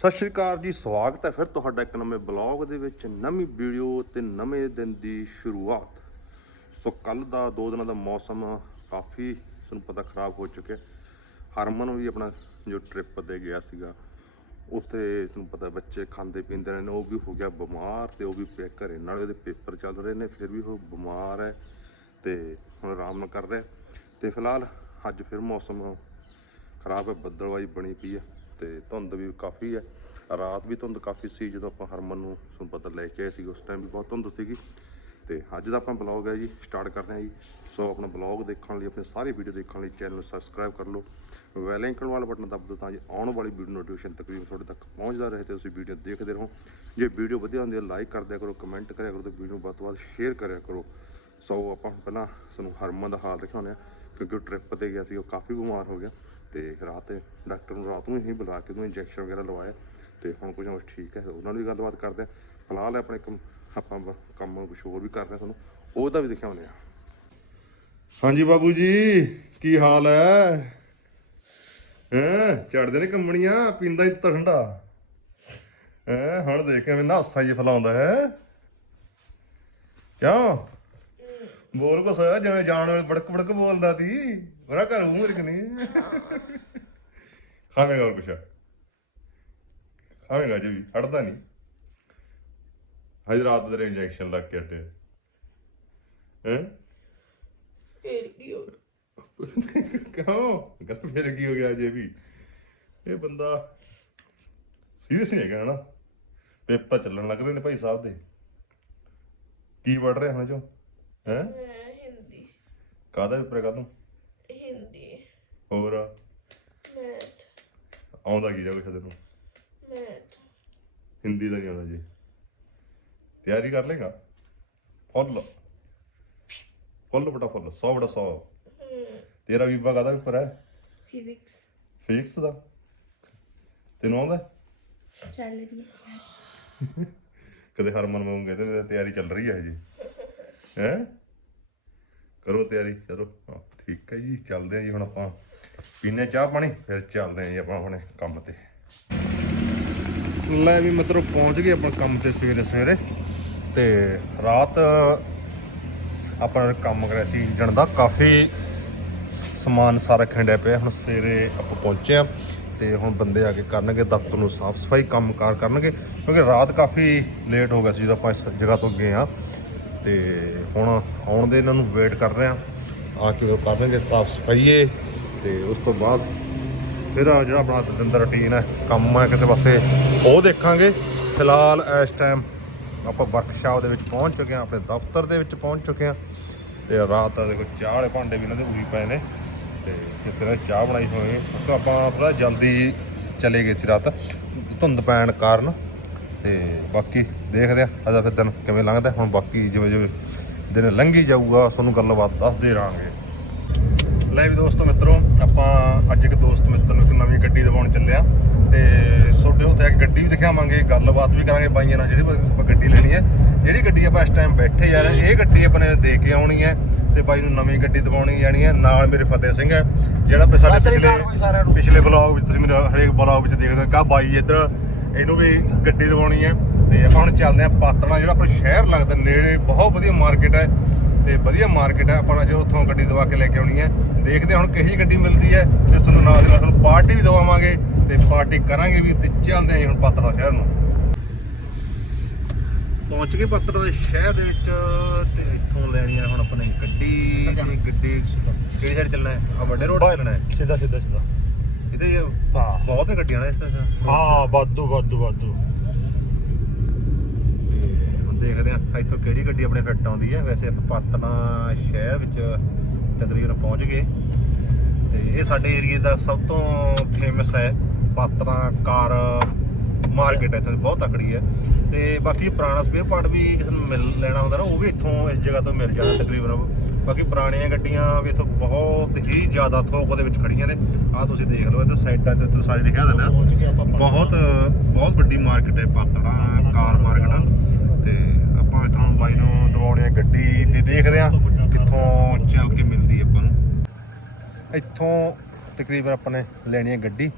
ਸਤਿ ਸ਼੍ਰੀ ਅਕਾਲ ਜੀ, ਸਵਾਗਤ ਹੈ ਫਿਰ ਤੁਹਾਡਾ ਇੱਕ ਨਵੇਂ ਬਲੌਗ ਦੇ ਵਿੱਚ, ਨਵੀਂ ਵੀਡੀਓ ਤੇ ਨਵੇਂ ਦਿਨ ਦੀ ਸ਼ੁਰੂਆਤ। ਸੋ ਕੱਲ ਦਾ ਦੋ ਦਿਨਾਂ ਦਾ ਮੌਸਮ ਕਾਫੀ ਤੁਹਾਨੂੰ ਪਤਾ ਖਰਾਬ ਹੋ ਚੁੱਕਿਆ ਹਰਮਨ ਵੀ ਆਪਣਾ ਜੋ ਟ੍ਰਿਪ ਤੇ ਗਿਆ ਸੀਗਾ, ਉੱਥੇ ਤੁਹਾਨੂੰ ਪਤਾ ਬੱਚੇ ਖਾਂਦੇ ਪੀਂਦੇ ਨੇ, ਉਹ ਵੀ ਹੋ ਗਿਆ ਬਿਮਾਰ ਤੇ ਉਹ ਵੀ ਪਿਆ ਘਰੇ, ਨਾਲ ਉਹਦੇ ਪੇਪਰ ਚੱਲ ਰਹੇ ਨੇ, ਫਿਰ ਵੀ ਉਹ ਬਿਮਾਰ ਹੈ ਤੇ ਹੁਣ ਆਰਾਮ ਨਾਲ ਕਰ ਰਿਹਾ ਤੇ ਫਿਲਹਾਲ ਅੱਜ ਫਿਰ ਮੌਸਮ ਖਰਾਬ ਹੈ, ਬੱਦਲਵਾਈ ਬਣੀ ਪਈ ਹੈ। ਤੇ ਧੁੰਦ ਵੀ ਕਾਫੀ ਹੈ। ਰਾਤ ਵੀ ਧੁੰਦ ਕਾਫੀ ਸੀ, ਜਦੋਂ ਆਪਾਂ ਹਰਮਨ ਨੂੰ ਤੁਹਾਨੂੰ ਪਤਾ ਲੈ ਕੇ ਆਏ ਸੀ ਉਸ ਟਾਈਮ ਵੀ ਬਹੁਤ ਧੁੰਦ ਸੀਗੀ। ਤੇ ਅੱਜ ਦਾ ਆਪਣਾ ਬਲੌਗ ਹੈ ਜੀ ਸਟਾਰਟ ਕਰਦੇ ਹਾਂ ਜੀ। ਸੋ ਆਪਣਾ ਬਲੌਗ ਦੇਖਣ ਲਈ, ਆਪਣੇ ਸਾਰੇ ਵੀਡੀਓ ਦੇਖਣ ਲਈ ਚੈਨਲ ਨੂੰ ਸਬਸਕ੍ਰਾਈਬ ਕਰ ਲਓ। ਵੈਲ ਆਈਕਨ ਵਾਲਾ ਬਟਨ ਦਬ ਦਿਓ ਤਾਂ ਜੀ ਆਉਣ ਵਾਲੀ ਵੀਡੀਓ ਨੋਟੀਫਿਕੇਸ਼ਨ ਤਕਰੀਬਨ ਤੁਹਾਡੇ ਤੱਕ ਪਹੁੰਚਦਾ ਰਹੇ ਤੇ ਤੁਸੀਂ ਵੀਡੀਓ ਦੇਖਦੇ ਰਹੋ। ਜੇ ਵੀਡੀਓ ਵਧੀਆ ਹੁੰਦੀ ਹੈ ਲਾਈਕ ਕਰਦਿਆ ਕਰੋ ਕਮੈਂਟ ਕਰਿਆ ਕਰੋ ਤੇ ਵੀਡੀਓ ਨੂੰ ਵੱਧ ਤੋਂ ਵੱਧ ਸ਼ੇਅਰ ਕਰਿਆ ਕਰੋ। ਸੋ ਆਪਾਂ ਪਹਿਲਾਂ ਸਾਨੂੰ ਹਰਮਨ ਦਾ ਹਾਲ ਦਿਖਾਉਂਦੇ ਆ ਕਿਉਂਕਿ ਉਹ ਟ੍ਰਿਪ ਤੇ ਗਿਆ ਸੀ, ਉਹ ਕਾਫੀ ਬਿਮਾਰ ਹੋ ਗਿਆ। ਤੇ ਰਾਤ ਡਾਕਟਰ ਨੂੰ ਰਾਤ ਨੂੰ ਹੀ ਬੁਲਾ ਕੇ ਉਹਨੂੰ ਇੰਜੈਕਸ਼ਨ ਵਗੈਰਾ ਲਵਾਇਆ ਤੇ ਹੁਣ ਕੁਝ ਨਾ ਠੀਕ ਹੈ, ਉਹਨਾਂ ਨਾਲ ਵੀ ਗੱਲਬਾਤ ਕਰਦੇ ਆ ਫਿਲਹਾਲ ਆਪਣੇ ਕੰਮ, ਆਪਾਂ ਕੰਮ ਕੁਝ ਹੋਰ ਵੀ ਕਰ ਰਹੇ ਤੁਹਾਨੂੰ, ਉਹਦਾ ਵੀ ਦਿਖਾਉਂਦੇ ਆ ਹਾਂਜੀ ਬਾਬੂ ਜੀ, ਕੀ ਹਾਲ ਹੈ? ਹੈਂ ਚੜਦੇ ਨੇ ਕੰਮਣੀਆਂ ਪੀਂਦਾ ਹੀ ਠੰਡਾ। ਹੈਂ, ਹੁਣ ਦੇਖ ਕਿਵੇਂ ਨਾਸਾ ਹੀ ਫਲਾਉਂਦਾ ਹੈ। ਕਿਉਂ? ਬੋਲ ਕੁਛ ਜਿਵੇਂ ਜਾਣ ਵਾਲੇ ਬੜਕ ਬੜਕ ਬੋਲਦਾ ਦੀ ਬੜਾ ਘਰ ਉਹ ਮੇਰੇ ਕਨੀ। ਖਾਵੇਂਗਾ ਹੋਰ ਕੁਛ। ਖਾਵੇਂਗਾ ਜੀ ਵੀ ਹਟਦਾ ਨਹੀਂ ਹਜ ਰਾਤ ਦੇ ਇੰਜੈਕਸ਼ਨ ਲੱਗ ਕੇ ਹਟੇ ਹੈ? ਫੇਰ ਕੀ ਹੋ ਕਿਉਂ? ਗੱਲ ਫਿਰ ਕੀ ਹੋ ਗਿਆ ਜੇ ਵੀ। ਇਹ ਬੰਦਾ ਸੀਰੀਅਸ ਨਹੀਂ ਹੈਗਾ ਨਾ ਪੇਪਰ ਚੱਲਣ ਲੱਗ ਰਹੇ ਨੇ ਭਾਈ ਸਾਹਿਬ ਦੇ। ਕੀ ਪੜ ਰਿਹਾ ਹੁਣ ਚੋਂ? ਹੈ? ਹਿੰਦੀ। ਕਾਹਦਾ ਪੇਪਰ ਕਰ ਤੂੰ ਹਿੰਦੀ। ਹੋਰ? ਮੈਥ। ਆਉਂਦਾ ਕੀ ਜਾ ਕੁਛ ਤੈਨੂੰ? ਮੈਥ। ਹਿੰਦੀ ਦਾ ਨਹੀਂ ਆਉਂਦਾ ਜੀ? ਤਿਆਰੀ ਕਰ ਲੇਗਾ ਫੁੱਲ। ਫੁੱਲ ਬਟਾ ਫੁੱਲ 100 ਬਟਾ 100 ਤੇਰਾ ਵੀਬਾ ਕਾਹਦਾ ਪੇਪਰ ਹੈ? ਫਿਜ਼ਿਕਸ ਫਿਜ਼ਿਕਸ ਦਾ? ਤੈਨੂੰ ਆਉਂਦਾ? ਚੱਲ ਰਹੀ ਹੈ ਕਦੇ ਹਰਮਨ ਵਾਂਗੂ ਕਹਿੰਦੇ ਨੇ ਤਿਆਰੀ ਚੱਲ ਰਹੀ ਹੈ ਜੀ ਹੈ? ਕਰੋ ਤਿਆਰੀ ਚਲੋ ਹਾਂ, ਠੀਕ ਹੈ ਜੀ ਚੱਲਦੇ ਹਾਂ ਜੀ ਹੁਣ ਆਪਾਂ। ਪੀਨੇ ਚਾਹ ਪਾਣੀ ਫਿਰ ਚੱਲਦੇ ਹਾਂ ਜੀ ਆਪਾਂ ਹੁਣੇ ਕੰਮ ਤੇ। ਲੈ ਵੀ ਮਤਲਬ ਪਹੁੰਚ ਗਏ ਆਪਾਂ ਕੰਮ ਤੇ ਸਵੇਰੇ ਸਵੇਰੇ। ਤੇ ਰਾਤ ਆਪਾਂ ਕੰਮ ਕਰਿਆ ਸੀ ਇੰਜਣ ਦਾ ਕਾਫੀ ਸਮਾਨ ਸਾਰਾ ਖੰਡਿਆ ਪਿਆ। ਹੁਣ ਸਵੇਰੇ ਆਪਾਂ ਪਹੁੰਚੇ ਆ ਤੇ ਹੁਣ ਬੰਦੇ ਆ ਕੇ ਕਰਨਗੇ ਦਫ਼ਤਰ ਨੂੰ ਸਾਫ਼ ਸਫ਼ਾਈ ਕੰਮਕਾਰ ਕਰਨਗੇ। ਕਿਉਂਕਿ ਰਾਤ ਕਾਫੀ ਲੇਟ ਹੋ ਗਿਆ ਸੀ ਜਦੋਂ ਆਪਾਂ ਇਸ ਜਗ੍ਹਾ ਤੋਂ ਗਏ ਆ ਤੇ ਹੁਣ ਆਉਣ ਦੇ ਇਹਨਾਂ ਨੂੰ ਵੇਟ ਕਰ ਰਹੇ ਆ ਆ ਕੇ ਉਹ ਕਰਨਗੇ ਸਾਫ਼ ਸਫਾਈਏ ਤੇ ਉਸ ਤੋਂ ਬਾਅਦ ਫਿਰ ਆ ਜਿਹੜਾ ਆਪਣਾ ਦਿਨ ਦਾ ਰੁਟੀਨ ਹੈ, ਕੰਮ ਹੈ ਕਿਸੇ ਪਾਸੇ, ਉਹ ਦੇਖਾਂਗੇ। ਫਿਲਹਾਲ ਇਸ ਟਾਈਮ ਆਪਾਂ ਵਰਕਸ਼ਾਪ ਦੇ ਵਿੱਚ ਪਹੁੰਚ ਚੁੱਕੇ ਹਾਂ, ਆਪਣੇ ਦਫ਼ਤਰ ਦੇ ਵਿੱਚ ਪਹੁੰਚ ਚੁੱਕੇ ਹਾਂ ਤੇ ਰਾਤ ਦਾ ਦੇਖੋ ਚਾਹ ਵਾਲੇ ਭਾਂਡੇ ਵੀ ਇਹਨਾਂ ਦੇ ਉਹੀ ਪਏ ਨੇ ਤੇ ਇਸ ਤਰ੍ਹਾਂ ਚਾਹ ਬਣਾਈ ਹੋਈ ਤਾਂ ਆਪਾਂ ਥੋੜਾ ਜਲਦੀ ਚਲੇ ਗਏ ਸੀ ਰਾਤ, ਧੁੰਦ ਪੈਣ ਕਾਰਨ ਤੇ ਬਾਕੀ ਦੇਖਦੇ ਆ ਅਜਾ ਫਿਰ ਦਿਨ ਕਿਵੇਂ ਲੰਘਦਾ ਹੁਣ ਬਾਕੀ ਜਿਵੇਂ ਜਿਵੇਂ ਦਿਨ ਲੰਘੀ ਜਾਊਗਾ ਤੁਹਾਨੂੰ ਗੱਲਬਾਤ ਦੱਸਦੇ ਰਹਾਂਗੇ ਲੈ ਵੀ ਦੋਸਤੋ ਮਿੱਤਰੋ ਆਪਾਂ ਅੱਜ ਇੱਕ ਦੋਸਤ ਮਿੱਤਰ ਨੂੰ ਇੱਕ ਨਵੀਂ ਗੱਡੀ ਦਿਵਾਉਣ ਚੱਲਿਆ। ਤੇ ਤੁਹਾਡੇ ਉੱਤੇ ਇੱਕ ਗੱਡੀ ਵੀ ਦਿਖਾਵਾਂਗੇ ਗੱਲਬਾਤ ਵੀ ਕਰਾਂਗੇ ਬਾਈਆਂ ਨਾਲ ਜਿਹੜੀ ਆਪਾਂ ਗੱਡੀ ਲੈਣੀ ਹੈ। ਜਿਹੜੀ ਗੱਡੀ ਆਪਾਂ ਇਸ ਟਾਈਮ ਬੈਠੇ ਯਾਰ ਇਹ ਗੱਡੀ ਆਪਾਂ ਨੇ ਦੇ ਕੇ ਆਉਣੀ ਹੈ ਤੇ ਬਾਈ ਨੂੰ ਨਵੀਂ ਗੱਡੀ ਦਿਵਾਉਣੀ ਜਾਣੀ ਹੈ। ਨਾਲ ਮੇਰੇ ਫਤਿਹ ਸਿੰਘ ਹੈ ਜਿਹੜਾ ਵੀ ਸਾਡੇ ਪਿਛਲੇ। ਪਿਛਲੇ ਬਲੌਗ ਵਿੱਚ ਤੁਸੀਂ ਮੇਰਾ ਹਰੇਕ ਬਲੌਗ ਵਿੱਚ ਦੇਖਦੇ ਹੋ। ਕਾ ਬਾਈ ਇੱਧਰ ਇਹਨੂੰ ਵੀ ਗੱਡੀ ਦਿਵਾਉਣੀ ਹੈ। ਤੇ ਆਪਾਂ ਹੁਣ ਚੱਲਦੇ ਆ ਪਾਤਣਾ ਜਿਹੜਾ ਆਪਣਾ ਸ਼ਹਿਰ ਲੱਗਦਾ ਨੇੜੇ ਬਹੁਤ ਵਧੀਆ ਮਾਰਕੀਟ ਹੈ ਤੇ ਵਧੀਆ ਮਾਰਕੀਟ ਹੈ। ਆਪਾਂ ਅੱਜ ਉੱਥੋਂ ਗੱਡੀ ਦਵਾ ਕੇ ਲੈ ਕੇ ਆਉਣੀ ਹੈ। ਦੇਖਦੇ ਹੁਣ ਕਿਹੀ ਗੱਡੀ ਮਿਲਦੀ ਹੈ ਤੇ ਤੁਹਾਨੂੰ ਨਾਲ ਦੀ ਨਾਲ ਤੁਹਾਨੂੰ ਪਾਰਟੀ ਵੀ ਦਵਾਵਾਂਗੇ ਤੇ ਪਾਰਟੀ ਕਰਾਂਗੇ ਵੀ ਤੇ ਚੱਲਦੇ ਜੀ ਹੁਣ ਪਾਤੜਾ ਸ਼ਹਿਰ ਨੂੰ। ਪਹੁੰਚ ਗਏ ਪਾਤੜਾ ਦੇ ਸ਼ਹਿਰ ਦੇ ਵਿੱਚ ਤੇ ਇੱਥੋਂ ਲੈਣੀ ਹੈ ਹੁਣ ਆਪਣੇ ਗੱਡੀ। ਤੇ ਗੱਡੀ ਕਿਹੜੀ ਸਾਈਡ ਚੱਲਣਾ ਹੈ? ਆ ਵੱਡੇ ਰੋਡ ਤੇ ਚੱਲਣਾ ਹੈ? ਸਿੱਧਾ ਸਿੱਧਾ ਸਿੱਧਾ। ਇਹਦੇ ਇਹ ਹਾਂ। ਬਹੁਤ ਗੱਡੀਆਂ ਨੇ ਇਸ ਤੇ ਹਾਂ ਵਾਧੂ ਵਾਧੂ ਵਾਧੂ। ਦੇਖਦੇ ਆ ਇੱਥੋਂ ਕਿਹੜੀ ਗੱਡੀ ਆਪਣੇ ਫਿੱਟ ਆਉਂਦੀ ਹੈ। ਵੈਸੇ ਆਪਾਂ ਸ਼ਹਿਰ ਵਿੱਚ ਤਕਰੀਬਨ ਪਹੁੰਚ ਗਏ। ਤੇ ਇਹ ਸਾਡੇ ਏਰੀਆ ਦਾ ਸਭ ਤੋਂ ਫੇਮਸ ਹੈ ਪਾਤਨਾ ਕਾਰ ਮਾਰਕੀਟ ਹੈ, ਇੱਥੇ ਦੀ ਬਹੁਤ ਤਕੜੀ ਹੈ। ਤੇ ਬਾਕੀ ਪੁਰਾਣਾ ਸਪੇਅਰ ਪਾਰਟ ਵੀ ਕਿਸੇ ਨੂੰ ਮਿਲ, ਲੈਣਾ ਹੁੰਦਾ ਨਾ, ਉਹ ਵੀ ਇੱਥੋਂ ਇਸ ਜਗ੍ਹਾ ਤੋਂ ਮਿਲ ਜਾਣਾ ਤਕਰੀਬਨ। ਬਾਕੀ ਪੁਰਾਣੀਆਂ ਗੱਡੀਆਂ ਵੀ ਇੱਥੋਂ ਬਹੁਤ ਹੀ ਜ਼ਿਆਦਾ ਥੋਕ ਦੇ ਵਿੱਚ ਖੜੀਆਂ ਨੇ। ਆਹ ਤੁਸੀਂ ਦੇਖ ਲਓ, ਇੱਥੇ ਸਾਈਡਾਂ ਤੇ ਤੁਸੀਂ ਸਾਰੇ ਦਿਖਾ ਦਿੰਦਾ ਬਹੁਤ ਬਹੁਤ ਵੱਡੀ ਮਾਰਕੀਟ ਹੈ, ਪਾਤੜਾ, ਕਾਰ ਮਾਰਕੀਟ ਤੇ ਆਪਾਂ ਇੱਥੋਂ ਬਾਈ ਨੂੰ ਦਵਾਉਣੀ ਹੈ ਗੱਡੀ ਤੇ ਦੇਖਦੇ ਆ ਕਿੱਥੋਂ ਚੱਲ ਕੇ ਮਿਲਦੀ ਆਪਾਂ ਨੂੰ। ਇੱਥੋਂ ਤਕਰੀਬਨ ਆਪਾਂ ਨੇ ਲੈਣੀ ਹੈ ਗੱਡੀ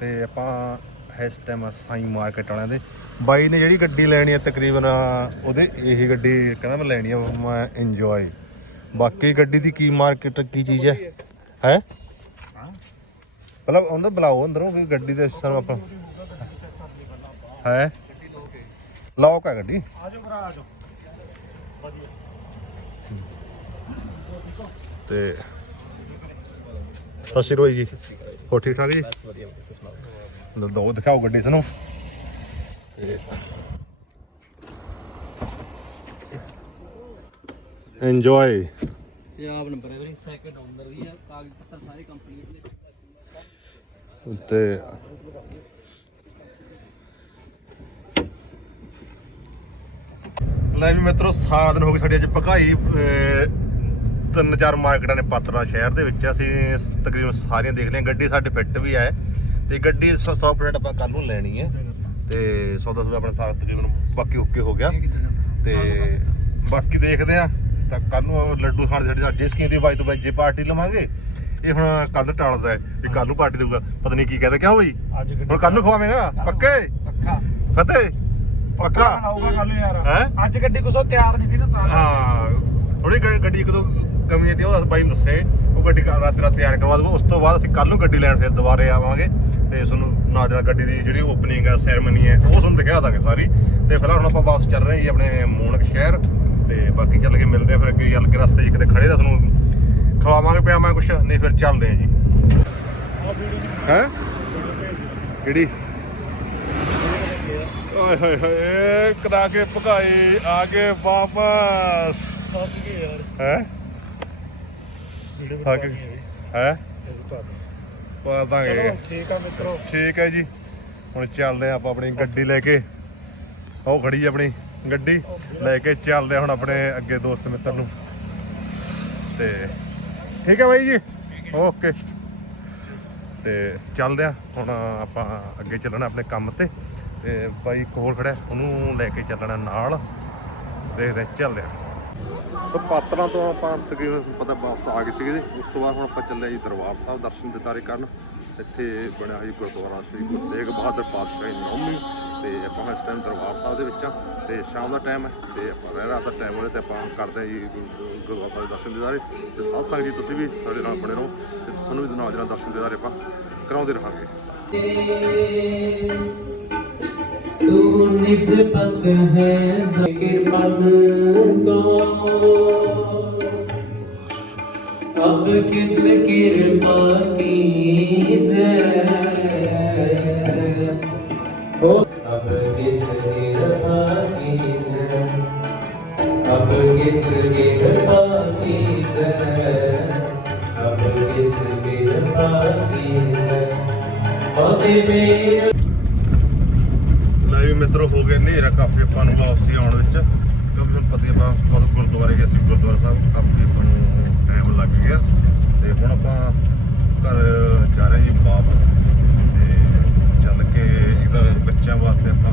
ਤੇ ਆਪਾਂ ਇਸ ਟਾਈਮ ਸਾਈ ਮਾਰਕੀਟ ਵਾਲਿਆਂ ਦੇ। ਬਾਈ ਨੇ ਜਿਹੜੀ ਗੱਡੀ ਲੈਣੀ ਹੈ ਤਕਰੀਬਨ ਉਹਦੇ ਇਹੀ ਗੱਡੀ ਕਹਿੰਦਾ ਮੈਂ ਲੈਣੀ ਆ ਮੈਂ ਇੰਜੋਏ ਬਾਕੀ ਗੱਡੀ ਦੀ ਕੀ ਮਾਰਕੀਟ ਕੀ ਚੀਜ਼ ਹੈ? ਹੈ? ਮਤਲਬ ਉਹਦਾ ਬੁਲਾਓ ਅੰਦਰੋਂ ਵੀ ਗੱਡੀ ਦੇ ਸਰ ਆਪਾਂ। ਹੈ? ਲੌਕ ਹੈ ਗੱਡੀ? ਆਜੋ ਭਰਾ ਆਜੋ। ਤੇ ਸਤਿ ਸ਼੍ਰੀ ਅਕਾਲ ਜੀ। ਹੋ ਠੀਕ ਠਾਕ ਜੀ? ਬਸ ਵਧੀਆ ਵਧੀਆ ਤੁਸੀਂ ਸੁਣਾਓ? ਲੋ ਦਿਖਾਓ ਗੱਡੀ ਤੁਹਾਨੂੰ ਇੰਜੋਏ ਜਵਾਬ ਨੰਬਰ ਹੈ ਵੀਰੇ ਸੈਕਿੰਡ ਓਨਰ ਦੀ ਹੈ ਕਾਗਜ਼ ਪੱਤਰ ਸਾਰੇ ਕੰਪਨੀ ਦੇ ਤੇ ਲੈ ਵੀ ਮਿੱਤਰੋ ਸਾਤ ਹੋ ਗਏ ਸਾਡੀ ਅੱਜ ਅਹ, ਤਿੰਨ ਚਾਰ ਮਾਰਕੀਟਾਂ ਨੇ ਪਾਤਰਾ ਸ਼ਹਿਰ ਦੇ ਵਿੱਚ। ਅਸੀਂ ਤਕਰੀਬਨ ਸਾਰੀਆਂ ਦੇਖ ਲਈਆਂ ਗੱਡੀ ਸਾਡੇ ਫਿੱਟ ਵੀ ਹੈ ਤੇ ਗੱਡੀ 100% ਆਪਾਂ ਕੱਲ ਨੂੰ ਲੈਣੀ ਹੈ। ਤੇ ਸੌਦਾ ਸੌਦਾ ਆਪਣਾ ਸਾਰਾ ਤਕਰੀਬਨ ਬਾਕੀ ਓਕੇ ਹੋ ਗਿਆ। ਤੇ ਬਾਕੀ ਦੇਖਦੇ ਆ ਤਾਂ ਕੱਲ ਨੂੰ ਲੱਡੂ ਖਾਣ ਦੀ ਸਾਡੀ ਜਿਸ ਕੀ ਦੀ ਬਾਈ ਤੋਂ ਬਾਈ ਜੇ ਪਾਰਟੀ ਲਵਾਂਗੇ। ਇਹ ਹੁਣ ਕੱਲ ਟਾਲਦਾ ਹੈ ਵੀ ਕੱਲ ਨੂੰ ਪਾਰਟੀ ਦੇਊਗਾ। ਪਤਾ ਨਹੀਂ ਕੀ ਕਹਿੰਦਾ ਕਿਉਂ ਬਈ? ਹੁਣ ਕੱਲ ਨੂੰ ਖਵਾਵੇਂਗਾ? ਪੱਕੇ? ਪੱਕਾ। ਫਤਿਹ? ਪੱਕਾ? ਆਊਗਾ ਕੱਲ ਯਾਰ? ਅੱਜ ਗੱਡੀ ਕੁਛ ਤਿਆਰ ਨਹੀਂ ਸੀ ਨਾ ਤਾਂ ਹਾਂ। ਥੋੜੀ ਗੱਡੀ ਇੱਕ ਦੋ ਕਮੀਆਂ ਤੇ ਉਹ ਬਾਈ ਨੂੰ ਦੱਸੇ। ਗੱਡੀ ਰਾਤ ਰਾਤ ਤਿਆਰ ਕਰਵਾ ਦੂਗਾ ਉਸ ਤੋਂ ਬਾਅਦ ਅਸੀਂ ਕੱਲ ਨੂੰ ਗੱਡੀ ਲੈਣ ਫਿਰ ਦੁਬਾਰੇ ਆਵਾਂਗੇ ਤੇ ਤੁਹਾਨੂੰ ਨਾਲ ਦੀ ਨਾਲ ਗੱਡੀ ਦੀ ਜਿਹੜੀ ਓਪਨਿੰਗ ਹੈ ਸੈਰਮਨੀ ਹੈ ਉਹ ਤੁਹਾਨੂੰ ਦਿਖਾ ਦਾਂਗੇ ਸਾਰੀ। ਤੇ ਫਿਲਹਾਲ ਹੁਣ ਆਪਾਂ ਵਾਪਸ ਚੱਲ ਰਹੇ ਹਾਂ ਜੀ ਆਪਣੇ ਮੂਨਕ ਸ਼ਹਿਰ। ਤੇ ਬਾਕੀ ਚੱਲ ਕੇ ਮਿਲਦੇ ਆ ਫਿਰ ਅੱਗੇ ਚੱਲ ਕੇ ਰਸਤੇ 'ਚ ਕਿਤੇ ਖੜੇ ਤਾਂ ਤੁਹਾਨੂੰ ਖਵਾਵਾਂਗੇ ਪਿਆ ਮੈਂ ਕੁਛ ਨਹੀਂ ਫਿਰ ਚੱਲਦੇ ਆ ਜੀ। ਹੈ? ਕਿਹੜੀ? ਓਏ ਹੋਏ ਹੋਏ ਕਰਾ ਕੇ ਭਗਾਏ ਆ ਕੇ ਵਾਪਸ। ਸੱਪ ਗਏ ਯਾਰ। ਹੈ? ਹੈ? ਚਲੋ ਪਾ ਦਾਂਗੇ। ਠੀਕ ਆ ਮਿੱਤਰੋ। ਠੀਕ ਹੈ ਜੀ। ਹੁਣ ਚੱਲਦੇ ਆਪਾਂ ਆਪਣੀ ਗੱਡੀ ਲੈ ਕੇ। ਉਹ ਖੜੀ ਆਪਣੀ ਗੱਡੀ। ਲੈ ਕੇ ਚੱਲਦੇ ਹੁਣ ਆਪਣੇ ਅੱਗੇ ਦੋਸਤ ਮਿੱਤਰ ਨੂੰ। ਤੇ ਠੀਕ ਹੈ ਬਾਈ ਜੀ? ਓਕੇ। ਤੇ ਚੱਲਦੇ ਆ ਹੁਣ ਆਪਾਂ ਅੱਗੇ ਚੱਲਣਾ ਆਪਣੇ ਕੰਮ ਤੇ। ਤੇ ਬਾਈ ਹੋਰ ਖੜਾ ਉਹਨੂੰ ਲੈ ਕੇ ਚੱਲਣਾ ਨਾਲ। ਦੇਖਦੇ ਚੱਲਦੇ ਆ ਤਾਂ ਪਾਤਰਾਂ ਤੋਂ ਆਪਾਂ ਤਕਰੀਬਨ ਪਤਾ ਵਾਪਸ ਆ ਗਏ ਸੀਗੇ ਜੀ। ਉਸ ਤੋਂ ਬਾਅਦ ਹੁਣ ਆਪਾਂ ਚੱਲੇ ਜੀ ਦਰਬਾਰ ਸਾਹਿਬ ਦਰਸ਼ਨ ਦਿਦਾਰੇ ਕਰਨ। ਇੱਥੇ ਬਣਿਆ ਹੋਈ ਗੁਰਦੁਆਰਾ ਸ੍ਰੀ ਗੁਰੂ ਤੇਗ ਬਹਾਦਰ ਪਾਤਸ਼ਾਹ ਜੀ ਨੌਮੀ। ਤੇ ਆਪਾਂ ਇਸ ਟਾਈਮ ਦਰਬਾਰ ਸਾਹਿਬ ਦੇ ਵਿੱਚ ਆ। ਤੇ ਸ਼ਾਮ ਦਾ ਟਾਈਮ ਹੈ। ਤੇ ਆਪਾਂ ਰਹਿ ਰਾਤ ਦਾ ਟਾਈਮ ਹੋਵੇ ਤੇ ਆਪਾਂ ਕਰਦੇ ਹਾਂ ਜੀ ਗੁਰੂ- ਗੁਰਦੁਆਰਾ ਸਾਹਿਬ ਦੇ ਦਰਸ਼ਨ ਦਿਦਾਰੇ। ਤੇ ਸਾਧ ਸੰਗਤ ਜੀ, ਤੁਸੀਂ ਵੀ ਸਾਡੇ ਨਾਲ ਬਣੇ ਰਹੋ। ਤੇ ਸਾਨੂੰ ਵੀ ਨਾਲ ਦੀ ਨਾਲ ਦਰਸ਼ਨ ਦਿਦਾਰੇ ਆਪਾਂ ਕਰਾਉਂਦੇ ਰਹਾਂਗੇ। तू निज पत है कृपन को अब किस कृपा की जय हो अब किस कृपा की जय अब किस कृपा की जय अब किस कृपा की जय पति मेरे ਲੈ ਵੀ ਮਿੱਤਰੋ ਹੋ ਗਏ ਹਨੇਰਾ ਕਾਫੀ ਆਪਾਂ ਨੂੰ ਵਾਪਸੀ ਆਉਣ ਵਿੱਚ। ਕਿਉਂਕਿ ਤੁਹਾਨੂੰ ਪਤਾ ਹੀ ਆਪਾਂ ਉਸ ਤੋਂ ਬਾਅਦ ਗੁਰਦੁਆਰੇ ਗਏ ਸੀ, ਗੁਰਦੁਆਰਾ ਸਾਹਿਬ ਕਾਫੀ ਆਪਾਂ ਨੂੰ ਟਾਈਮ ਲੱਗ ਗਿਆ। ਤੇ ਹੁਣ ਆਪਾਂ ਘਰ ਜਾ ਰਹੇ ਜੀ ਵਾਪਸ। ਤੇ ਚੱਲ ਕੇ ਇਹਦਾ ਬੱਚਿਆਂ ਵਾਸਤੇ ਆਪਾਂ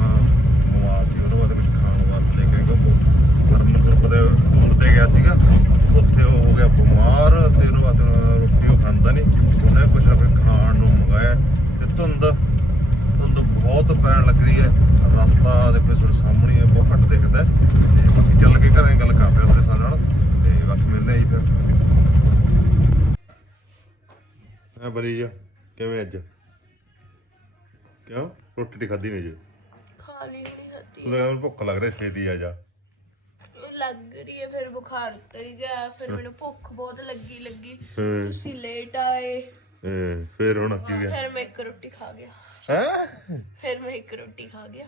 ਮੋਬਾਈਲ ਸੀ, ਉਹਦੇ ਵਾਸਤੇ ਕੁਝ ਖਾਣ ਵਾਸਤੇ ਲੈ ਕੇ ਆਏ। ਹਰਮਨ ਤੁਹਾਨੂੰ ਪਤਾ ਟੂਰ ਤੇ ਗਿਆ ਸੀਗਾ। ਉੱਥੇ ਉਹ ਹੋ ਗਿਆ ਬਿਮਾਰ ਤੇ ਉਹਨੂੰ ਵਾਸਤੇ ਰੋਟੀ ਉਹ ਖਾਂਦਾ ਨਹੀਂ। ਉਹਨੇ ਕੁਝ ਨਾ ਕੁਝ ਖਾਣ ਨੂੰ ਮੰਗਾਇਆ। ਤੇ ਧੁੰਦ ਧੁੰਦ ਬਹੁਤ ਪੈਣ ਲੱਗ ਰਹੀ ਹੈ। ਰਸਤਾ ਦੇਖੋ ਤੁਹਾਡੇ ਸਾਹਮਣੇ ਹੈ ਬਹੁਤ ਘੱਟ ਦਿਖਦਾ ਹੈ। ਤੇ ਬਾਕੀ ਚੱਲ ਕੇ ਘਰਾਂ ਗੱਲ ਕਰਦੇ ਹਾਂ ਤੁਹਾਡੇ ਸਾਰੇ ਨਾਲ। ਤੇ ਬਾਕੀ ਮਿਲਦੇ ਆ ਜੀ ਫਿਰ। ਆ ਬਰੀ ਜਾ ਕਿਵੇਂ ਅੱਜ? ਕਿਉਂ? ਰੋਟੀ ਟੀ ਖਾਧੀ ਨਹੀਂ ਜੀ? ਖਾ ਲਈ ਹੁਣੀ ਭੁੱਖ ਲੱਗ ਰਹੀ ਛੇਤੀ ਆ ਜਾ। ਲੱਗ ਰਹੀ ਹੈ ਫਿਰ ਬੁਖਾਰ ਉਤਰ ਗਿਆ ਫਿਰ ਮੈਨੂੰ ਭੁੱਖ ਬਹੁਤ ਲੱਗੀ ਲੱਗੀ। ਹੂੰ। ਤੁਸੀਂ ਲੇਟ ਆਏ। ਹੂੰ, ਫਿਰ ਹੁਣ ਕੀ ਗਿਆ? ਫਿਰ ਮੈਂ ਇੱਕ ਰੋਟੀ ਖਾ ਗਿਆ। ਹੈ? ਫਿਰ ਮੈਂ ਇੱਕ ਰੋਟੀ ਖਾ ਗਿਆ।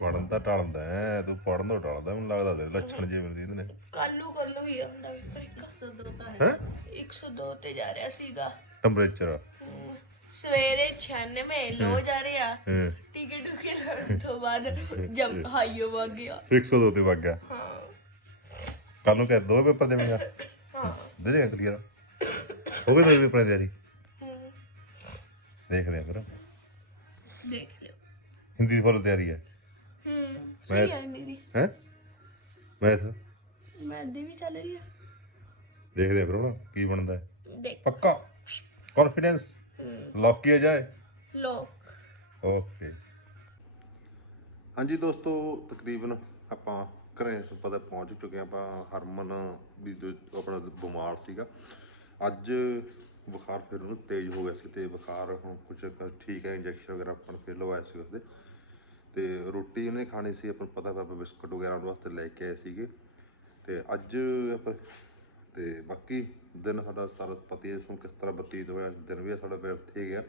ਪੜਨ ਤਾਂ ਟਲਦਾ ਹੈ ਤੂੰ ਪੜਨ ਤੋਂ ਟਲਦਾ ਮੈਨੂੰ ਲੱਗਦਾ ਤੇਰੇ ਲੱਛਣ ਜੇ ਮਿਲਦੀ ਇਹਦੇ ਨੇ। ਕੱਲੂ ਕੱਲੂ ਹੀ ਆਉਂਦਾ ਵੀ ਪਰ 102 ਤਾਂ ਹੈ? 102 ਤੇ ਜਾ ਰਿਹਾ ਸੀਗਾ। ਟੈਂਪਰੇਚਰ ਹਮ, ਸਵੇਰੇ 96 ਲੋ ਜਾ ਰਿਹਾ। ਹਾਂ। ਟਿਕਟ ਟੁਕੇ ਲੈਣ ਤੋਂ ਬਾਅਦ ਜਬ ਹਾਈਓ ਵਗ ਗਿਆ। 102 ਤੇ ਵਗ ਗਿਆ। ਹਾਂ। ਕੱਲ ਨੂੰ ਕਿਹ ਦੋ ਪੇਪਰ ਦੇਵੇਂਗਾ ਹਾਂ। ਦੇ ਦੇ ਕਲੀਅਰ ਹੋ ਗਏ ਦੋ ਪੇਪਰ ਦੀ ਤਿਆਰੀ? ਹਮ, ਦੇਖਦੇ ਆ ਫਿਰ। ਦੇਖ ਲਿਓ। ਹਿੰਦੀ ਦੀ ਫੁੱਲ ਤਿਆਰੀ ਹੈ। ਸਹੀ ਹੈ ਮੇਰੀ ਹੈ? ਮੈਥ ਮੈਂ ਦੀ ਵੀ ਚੱਲ ਰਹੀ ਹੈ ਦੇਖਦੇ ਆ ਫਿਰ ਹੁਣ ਕੀ ਬਣਦਾ ਹੈ। ਦੇਖ। ਪੱਕਾ। ਕੌਨਫੀਡੈਂਸ ਲੌਕ ਕੀਆ ਜਾਏ। ਲੋਕ ਓਕੇ ਹਾਂਜੀ ਦੋਸਤੋ ਤਕਰੀਬਨ ਆਪਾਂ ਘਰੇ ਤੁਹਾਨੂੰ ਪਤਾ ਪਹੁੰਚ ਚੁੱਕੇ ਹਾਂ। ਆਪਾਂ ਹਰਮਨ ਵੀ ਜੋ ਆਪਣਾ ਬਿਮਾਰ ਸੀਗਾ। ਅੱਜ ਬੁਖਾਰ ਫਿਰ ਉਹਨੂੰ ਤੇਜ਼ ਹੋ ਗਿਆ ਸੀ ਤੇ ਬੁਖਾਰ ਹੁਣ ਕੁਝ ਠੀਕ ਹੈ ਇੰਜੈਕਸ਼ਨ ਵਗੈਰਾ ਆਪਾਂ ਨੇ ਫਿਰ ਲਵਾਇਆ ਸੀ ਉਸਦੇ। ਤੇ ਰੋਟੀ ਉਹਨੇ ਖਾਣੀ ਸੀ, ਆਪਾਂ ਨੂੰ ਪਤਾ ਆਪਾਂ ਬਿਸਕੁਟ ਵਗੈਰਾ ਉਹਦੇ ਵਾਸਤੇ ਲੈ ਕੇ ਆਏ ਸੀਗੇ। ਤੇ ਅੱਜ ਆਪਾਂ, ਤੇ ਬਾਕੀ ਦਿਨ ਸਾਡਾ ਸਾਰਾ ਪਤੀ ਇਸ ਨੂੰ ਕਿਸ ਤਰ੍ਹਾਂ ਬਤੀਤ ਹੋਇਆ, ਦਿਨ ਵੀ ਸਾਡਾ ਵਿਅਰਥ ਹੀ ਗਿਆ।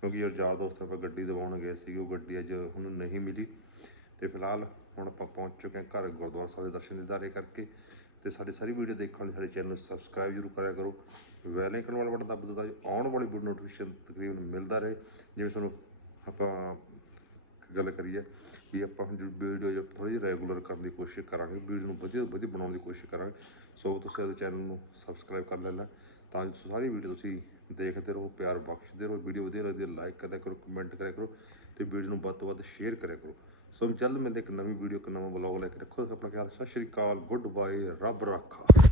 ਕਿਉਂਕਿ ਯਾਰ ਯਾਰ ਦੋਸਤ ਆਪਾਂ ਗੱਡੀ ਦਿਵਾਉਣ ਗਏ ਸੀਗੇ, ਉਹ ਗੱਡੀ ਅੱਜ ਹੁਣ ਨਹੀਂ ਮਿਲੀ। ਤੇ ਫਿਲਹਾਲ ਹੁਣ ਆਪਾਂ ਪਹੁੰਚ ਚੁੱਕੇ ਹਾਂ ਘਰ ਗੁਰਦੁਆਰਾ ਸਾਹਿਬ ਦੇ ਦਰਸ਼ਨ ਦਿਦਾਰੇ ਕਰਕੇ। ਤੇ ਸਾਡੀ ਸਾਰੀ ਵੀਡੀਓ ਦੇਖਣ ਲਈ ਸਾਡੇ ਚੈਨਲ ਨੂੰ ਸਬਸਕ੍ਰਾਈਬ ਜ਼ਰੂਰ ਕਰਿਆ ਕਰੋ। ਵੈਲ ਆਈਕਨ ਵਾਲਾ ਬਟਨ ਦੱਬ ਦਿਓ ਤਾਂ ਆਉਣ ਵਾਲੀ ਵੀਡੀਓ ਨੋਟੀਫਿਕੇਸ਼ਨ ਤਕਰੀਬਨ ਮਿਲਦਾ ਰਹੇ। ਜਿਵੇਂ ਤੁਹਾਨੂੰ ਆਪਾਂ ਗੱਲ ਕਰੀਏ ਵੀ ਆਪਾਂ ਹੁਣ ਵੀਡੀਓ ਜੋ ਥੋੜੀ ਜਿਹੀ ਰੈਗੂਲਰ ਕਰਨ ਦੀ ਕੋਸ਼ਿਸ਼ ਕਰਾਂਗੇ, ਵੀਡੀਓ ਨੂੰ ਵਧੀਆ ਤੋਂ ਵਧੀਆ ਬਣਾਉਣ ਦੀ ਕੋਸ਼ਿਸ਼ ਕਰਾਂਗੇ, ਸੋ ਤੁਸੀਂ ਸਾਡੇ ਚੈਨਲ ਨੂੰ ਸਬਸਕ੍ਰਾਈਬ ਕਰ ਲੈਣਾ, ਤਾਂ ਜੋ ਸਾਰੀ ਵੀਡੀਓ ਤੁਸੀਂ ਦੇਖਦੇ ਰਹੋ, ਪਿਆਰ ਬਖਸ਼ਦੇ ਰਹੋ, ਵੀਡੀਓ ਵਧੀਆ ਲੱਗਦੀ ਹੈ ਲਾਈਕ ਕਰਿਆ ਕਰੋ ਕਮੈਂਟ ਕਰਿਆ ਕਰੋ ਤੇ ਵੀਡੀਓ ਨੂੰ ਵੱਧ ਤੋਂ ਵੱਧ ਸ਼ੇਅਰ ਕਰਿਆ ਕਰੋ। ਸੋ ਜਲਦ ਮਿਲਦੇ ਇੱਕ ਨਵੀਂ ਵੀਡੀਓ, ਇੱਕ ਨਵਾਂ ਬਲੌਗ ਲੈ ਕੇ, ਰੱਖੋ ਆਪਣਾ ਖਿਆਲ, ਸਤਿ ਸ਼੍ਰੀ ਅਕਾਲ ਗੁੱਡ ਬਾਏ ਰੱਬ ਰਾਖਾ।